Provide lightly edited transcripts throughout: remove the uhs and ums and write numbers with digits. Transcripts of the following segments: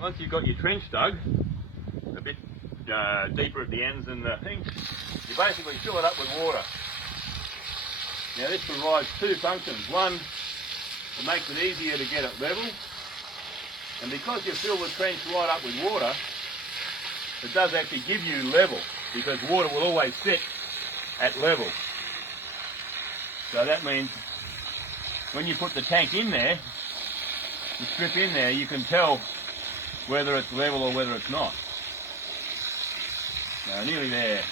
once you've got your trench dug, a bit deeper at the ends than the thing, you basically fill it up with water. Now this provides two functions. One, it makes it easier to get it level, and because you fill the trench right up with water, it does actually give you level, because water will always sit at level. So that means when you put the tank in there, the strip in there, you can tell whether it's level or whether it's not. Now, nearly there.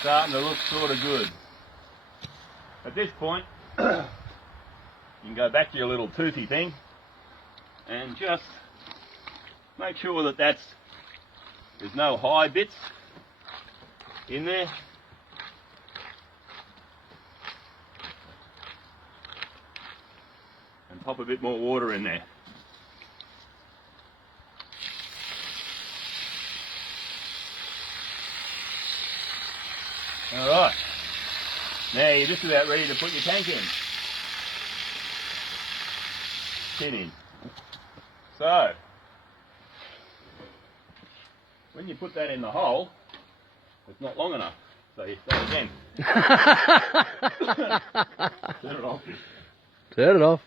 Starting to look sort of good. At this point, you can go back to your little toothy thing and just make sure that there's no high bits in there. And pop a bit more water in there. Alright, now you're just about ready to put your tank in. Pin in. So, when you put that in the hole, it's not long enough, so you start again. Turn it off. Turn it off.